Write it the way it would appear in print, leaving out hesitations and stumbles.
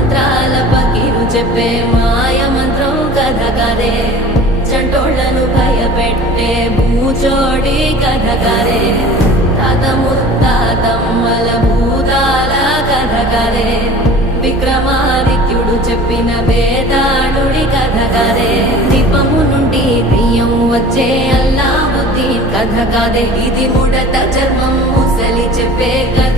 మంత్రాల పకీరు చెప్పే మాయ మంత్రం కథ కదే చంటోళ్లను భయపెట్టే భూచోడి కథ కదే తాత ముత్తాతమ్మల భూతాల కథ కదే విక్రమాదిత్యుడు చెప్పిన వేదాళుడి కథ కదే దీపము నుండి దెయ్యం వచ్చే అల్లావుద్దీన్ కథ కాదే ఇది ముడత చర్మం ముసలి చెప్పే కథ